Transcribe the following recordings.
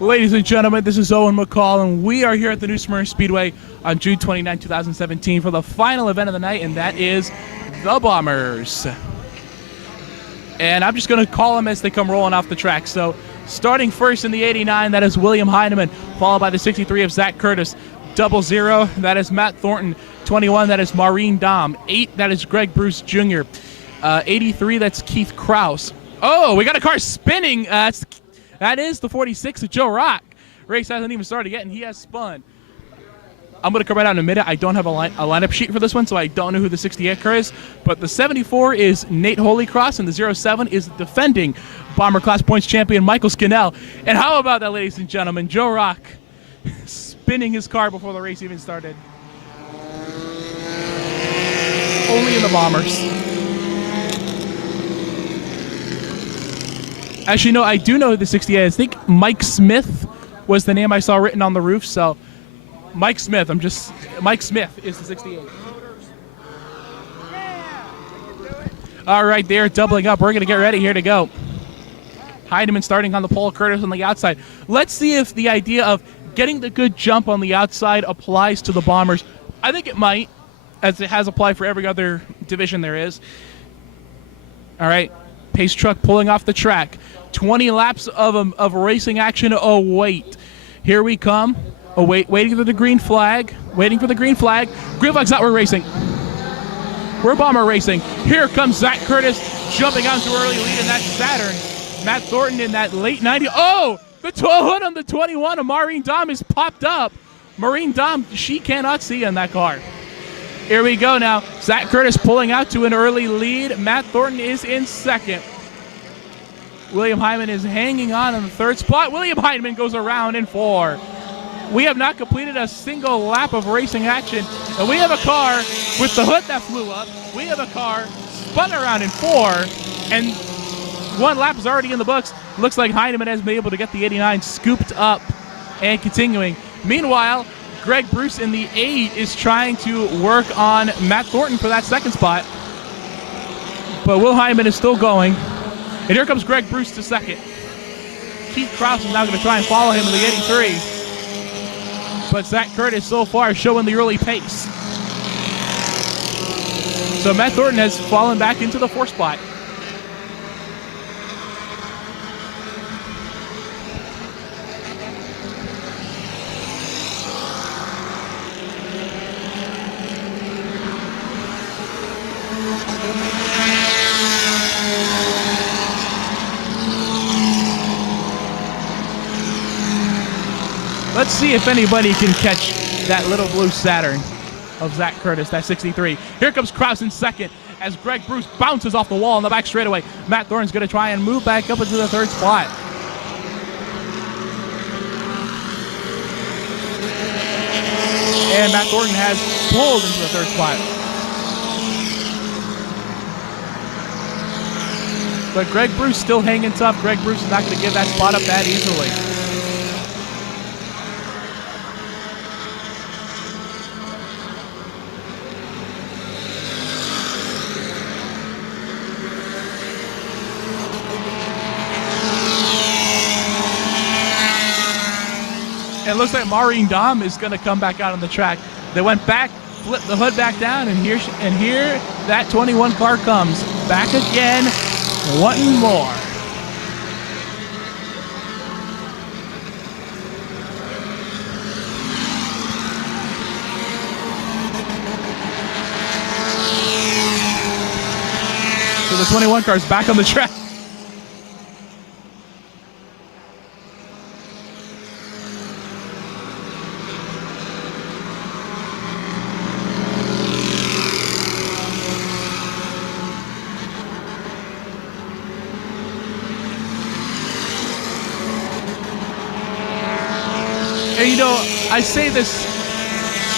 Ladies and gentlemen, this is Owen McCall, and we are here at the new Smyrna Speedway on June 29, 2017 for the final event of the night, and that is the Bombers. And I'm just going to call them as they come rolling off the track. So starting first in the 89, that is William Heineman, followed by the 63 of Zach Curtis. 00, that is Matt Thornton. 21, that is Maureen Dahm. 8, that is Greg Bruce Jr. 83, that's Keith Krause. Oh, we got a car spinning. That is the 46 of Joe Rock. Race hasn't even started yet, and he has spun. I'm going to come right out in a minute. I don't have a lineup sheet for this one, so I don't know who the 68 car is. But the 74 is Nate Holycross, and the 07 is defending Bomber Class Points champion Michael Scannell. And how about that, ladies and gentlemen? Joe Rock spinning his car before the race even started. Only in the Bombers. Actually, no, I do know the 68. I think Mike Smith was the name I saw written on the roof. So, Mike Smith is the 68. All right, they're doubling up. We're going to get ready here to go. Heineman starting on the pole, Curtis on the outside. Let's see if the idea of getting the good jump on the outside applies to the Bombers. I think it might, as it has applied for every other division there is. All right. Pace truck pulling off the track. 20 laps of racing action. Oh, wait. Here we come. Oh, waiting for the green flag. Waiting for the green flag. Green flag's not. We're racing. We're Bomber racing. Here comes Zach Curtis jumping out to early lead in that Saturn. Matt Thornton in that late 90. Oh, the hood on the 21 of Maureen Dahm is popped up. Maureen Dahm, she cannot see in that car. Here we go now. Zach Curtis pulling out to an early lead. Matt Thornton is in second. William Heineman is hanging on in the third spot. William Heineman goes around in 4. We have not completed a single lap of racing action. And we have a car with the hood that flew up. We have a car spun around in 4. And 1 lap is already in the books. Looks like Heineman has been able to get the 89 scooped up and continuing. Meanwhile, Greg Bruce in the 8 is trying to work on Matt Thornton for that second spot. But Will Heineman is still going. And here comes Greg Bruce to second. Keith Krause is now going to try and follow him in the 83. But Zach Curtis so far showing the early pace. So Matt Thornton has fallen back into the 4th spot. Let's see if anybody can catch that little blue Saturn of Zach Curtis, that 63. Here comes Krause in second as Greg Bruce bounces off the wall on the back straightaway. Matt Thornton's going to try and move back up into the 3rd spot. And Matt Thornton has pulled into the 3rd spot. But Greg Bruce still hanging tough. Greg Bruce is not going to give that spot up that easily. It looks like Maureen Dahm is going to come back out on the track. They went back, flipped the hood back down, and here that 21 car comes back again, wanting more. So the 21 car is back on the track. And you know, I say this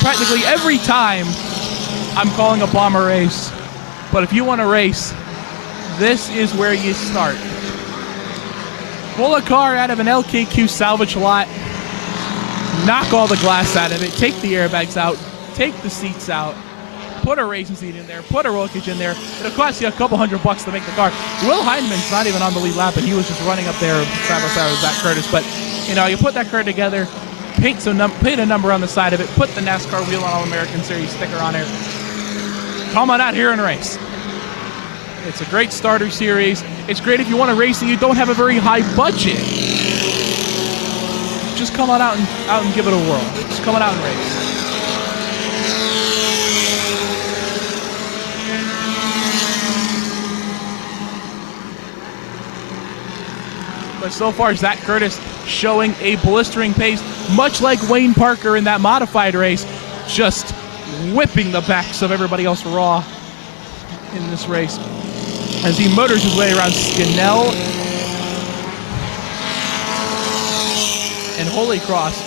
practically every time I'm calling a Bomber race, but if you want to race, this is where you start. Pull a car out of an LKQ salvage lot, knock all the glass out of it, take the airbags out, take the seats out, put a racing seat in there, put a roll cage in there. It'll cost you a couple $100 to make the car. Will Heinemann's not even on the lead lap, and he was just running up there side by side with Zach Curtis. But, you know, you put that car together, paint a number on the side of it, put the NASCAR Wheel on All-American Series sticker on there. Come on out here and race. It's a great starter series. It's great if you want to race and you don't have a very high budget. Just come on out and give it a whirl. Just come on out and race. But so far, Zach Curtis showing a blistering pace, much like Wayne Parker in that modified race, just whipping the backs of everybody else raw in this race as he motors his way around Scannell and Holy Cross.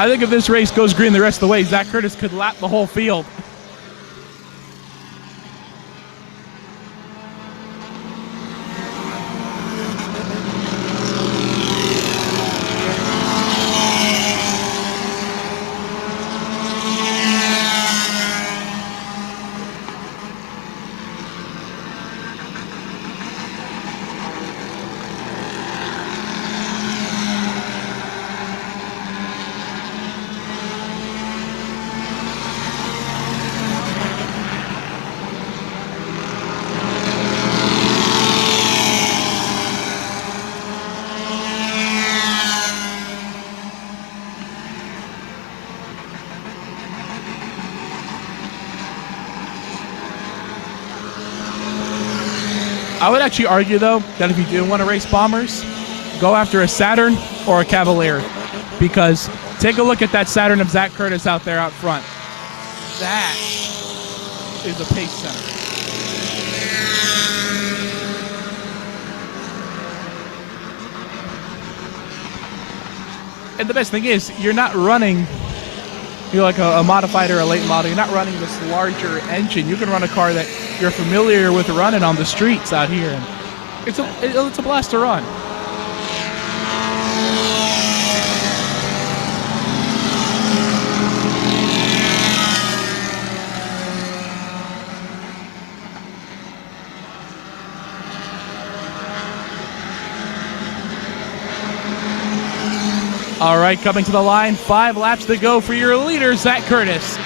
I think if this race goes green the rest of the way, Zach Curtis could lap the whole field. I would actually argue, though, that if you do want to race bombers, go after a Saturn or a Cavalier. Because take a look at that Saturn of Zach Curtis out there out front. That is a pace center. And the best thing is, you're not running like a modified or a late model. You're not running this larger engine. You can run a car that you're familiar with running on the streets out here. And it's a blast to run. All right, coming to the line, 5 laps to go for your leader, Zach Curtis.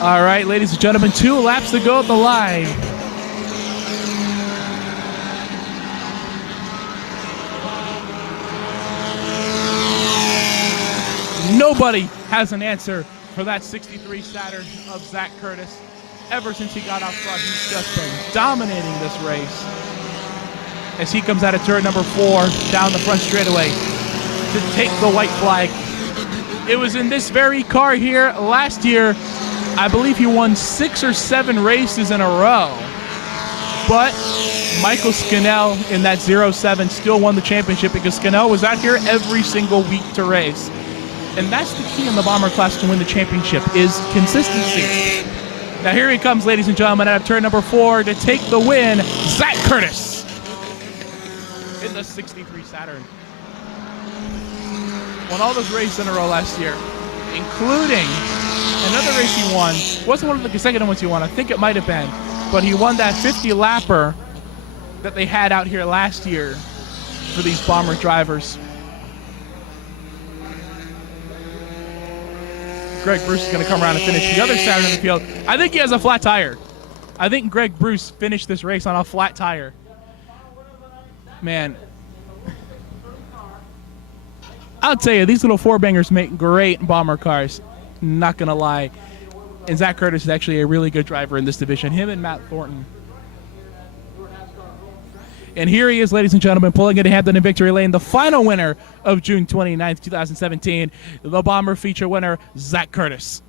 All right, ladies and gentlemen, 2 laps to go at the line. Nobody has an answer for that 63 Saturn of Zach Curtis. Ever since he got out front, he's just been dominating this race. As he comes out of turn number 4 down the front straightaway to take the white flag. It was in this very car here last year. I believe he won 6 or 7 races in a row. But Michael Scannell in that 07 still won the championship because Scannell was out here every single week to race. And that's the key in the bomber class to win the championship, is consistency. Now here he comes, ladies and gentlemen, out of turn number 4 to take the win, Zach Curtis in the 63 Saturn. Won all those races in a row last year. including another race he won. Wasn't one of the consecutive ones he won. I think it might have been. But he won that 50-lapper that they had out here last year for these Bomber drivers. Greg Bruce is going to come around and finish the other side of the field. I think he has a flat tire. I think Greg Bruce finished this race on a flat tire. Man, I'll tell you, these little four-bangers make great Bomber cars. Not going to lie. And Zach Curtis is actually a really good driver in this division. Him and Matt Thornton. And here he is, ladies and gentlemen, pulling into Hampton in victory lane, the final winner of June 29th, 2017, the Bomber feature winner, Zach Curtis.